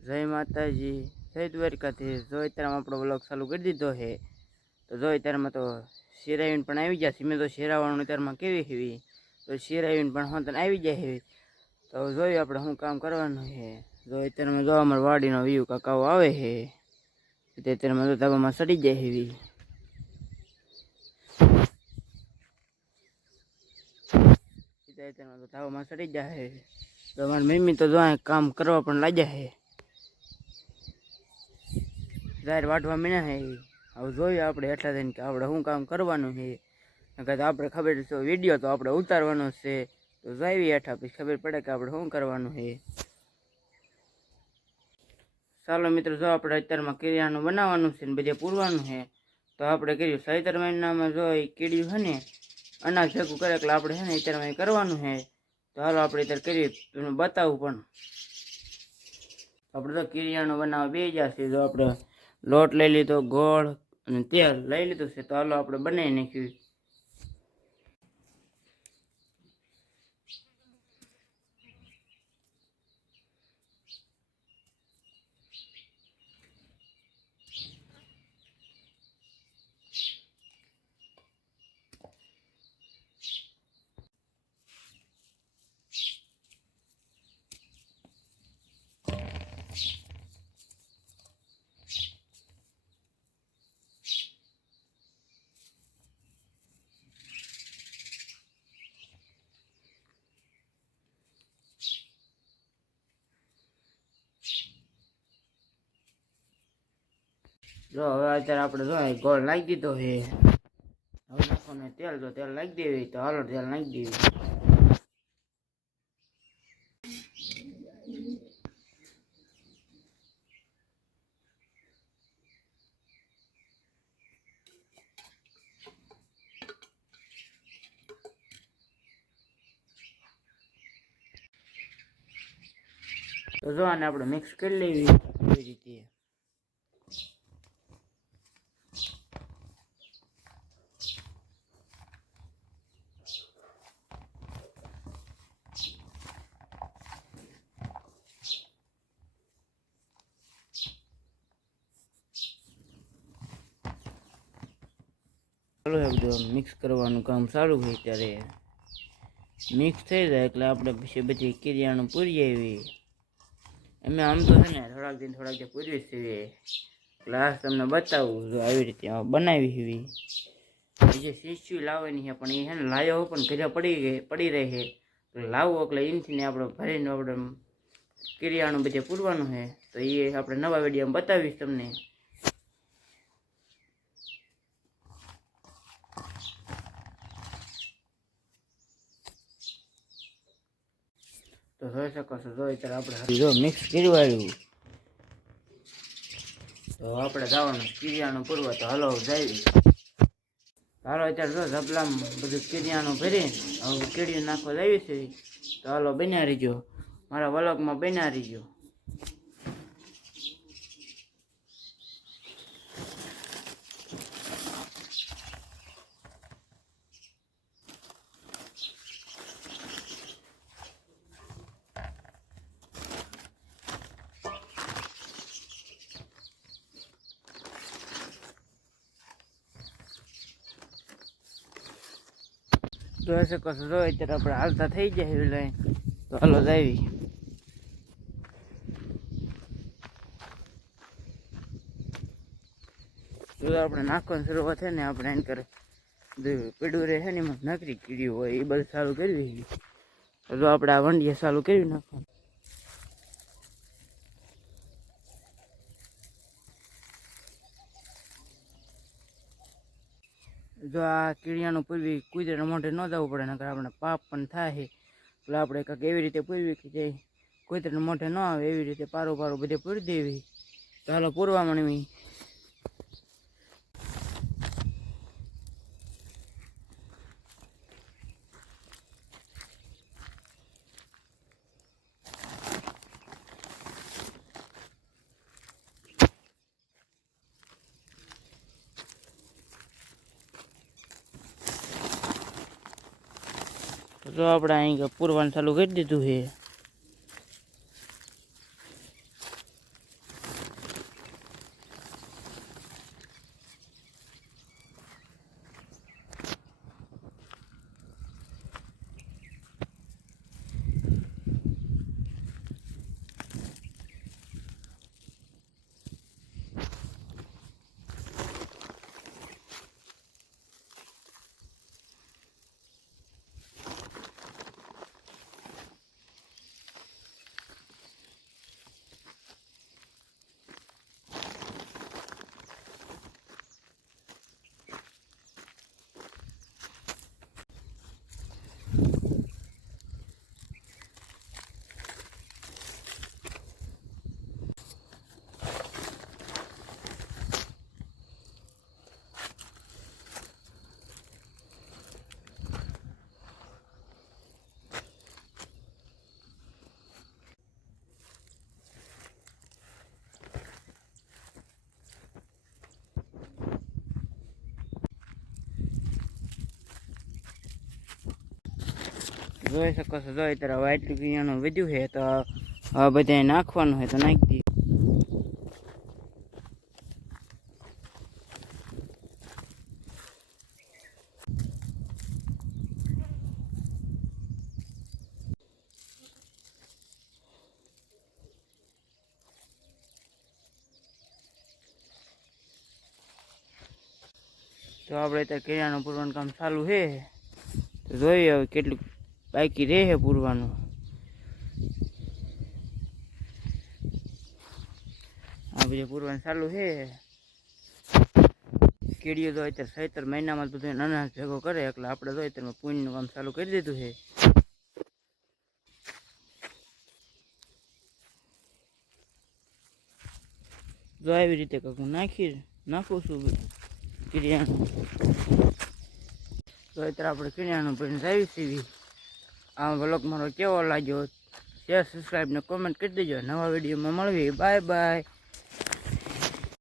જય માતાજી, જય દ્વારકાધીશ। જો અત્યારમાં આપણો વ્લોગ ચાલુ કરી દીધો છે। તો જો અત્યારમાં તો શેરાવીને પણ આવી ગયા છે। મેં તો શેરાવાનું અત્યારમાં કેવી હેવી તો શેરાવીને પણ હોતને આવી જાય હેવી। તો જોયું આપણે શું કામ કરવાનું છે। જો અત્યારમાં જો અમારા વાડીનો વ્યૂ કાકાઓ આવે છે। અત્યારમાં તો ધાબામાં સડી જાય હેવી। અત્યારમાં તો ધાબામાં સડી જાય છે। તો અમારી મમ્મી તો જો કામ કરવા પણ લાગ્યા છે। જાહેર વાઢવા મીણા હે। હવે જોઈએ આપણે એટલા થઈને કે આપણે શું કામ કરવાનું છે। નકર આપણે ખબર છે વિડીયો તો આપણે ઉતારવાનો છે। તો જાવી હેઠા પછી ખબર પડે કે આપણે શું કરવાનું છે। ચાલો મિત્રો, જો આપણે અત્યારમાં કીડિયાનું બનાવવાનું છે ને બધે પૂરવાનું છે। તો આપણે કર્યું ચૈત્ર મહિનામાં જો એ કીડિયું છે ને અનાજ ભેગું કરે એટલે આપણે છે ને અત્યારમાં કરવાનું છે। તો હાલો આપણે અત્યારે કરીએ તમને બતાવું પણ આપણે તો કીડિયાનું બનાવવા બે જશે। જો આપણે લોટ લઈ લીધો, ગોળ અને તેલ લઈ લીધું છે। તો હાલો આપણે બનાવી નાખ્યું। જો હવે અત્યારે આપણે જો ગોળ નાખી દીધો છે। હવે નાખોને તેલ, જો તેલ નાખી દેવી તો હાલો તેલ નાખી દેવી। તો જો આને આપણે મિક્સ કરી લેવી એવી રીતે। ચાલો બધું મિક્સ કરવાનું કામ ચાલુ હોય ત્યારે મિક્સ થઈ જાય એટલે આપણે પછી બધી કીડિયાનું પૂરી આવી। અમે આમ તો છે ને થોડાક દિન પૂરી છે ગ્લાસ તમને બતાવું જો આવી રીતે બનાવી એવી। બીજે શીશી લાવવાની છે પણ એ છે ને લાવ્યો પણ ઘરે પડી રહે છે। લાવવો એટલે એનથી ને આપણે ભરીને આપણે કીડિયાનું બધે પૂરવાનું છે। તો એ આપણે નવા વિડીયોમાં બતાવીશ તમને। તો જોઈ શકો છો, જો અત્યારે આપણે જો મિક્સ કર્યું તો આપણે જવાનું કીડિયાનું પૂરવા। તો હાલો જઈ હાલો અત્યારે જો ઝબલામાં બધું કીડિયાનું ભરી હવે કીડિયું નાખવા જાય છે। તો હાલો બન્યા રહીજો, મારા વ્લોગમાં બન્યા રહીજો। જોઈ શકો છો, જો અત્યારે આપણે હાલતા થઈ જાય એવી લાઈન। તો હાલો જાવી જો આપણે નાખવાની શરૂઆત છે ને આપણે એમ કરે પીડું રહે છે ને એમાં નકરી કીડ્યું હોય એ બધું ચાલુ કરવી। જો આપણે આ વંડીએ ચાલુ કરી નાખવાનું। જો આ કીડિયાનું પૂરવી કુદરત મોઢે ન જવું પડે નકર આપણે પાપ પણ થાય। એટલે આપણે કંઈક એવી રીતે પૂરવી કે જે કુદરત મોઢે ન આવે એવી રીતે પારું બધે પૂરી દેવી। તો હાલો પૂરવા માંડવી। જો આપણે અહીં પૂરવાનું ચાલુ કરી દીધું છે। જોઈ શકો છો, જો અત્યારે વાઇટ કિરિયાણું વધ્યું છે તો હવે બધા નાખવાનું હોય તો નાખી દઈએ. તો આપણે અત્યારે કિરિયાણું પૂરવાનું કામ ચાલુ છે, તો જોઈએ હવે કેટલું બાકી રહે છે પૂરવાનું. આ બધું પૂરવાનું ચાલુ છે. કેડીઓ તો અત્યારે 17 મહિનામાં જ બધું અનાજ ભેગો કરે એટલે આપણે તો અત્યારે પૂનનું કામ ચાલુ કરી દીધું છે. જો આવી રીતે કંઈક નાખું છું કિરિયાણું. તો અત્યારે આપણે કિરિયાણું ભરીને આવી છીએ. આ વ્લોગ મારો કેવો લાગ્યો શેર, સબસ્ક્રાઈબ ને કોમેન્ટ કરી દેજો. નવા વિડીયોમાં મળવી. Bye bye.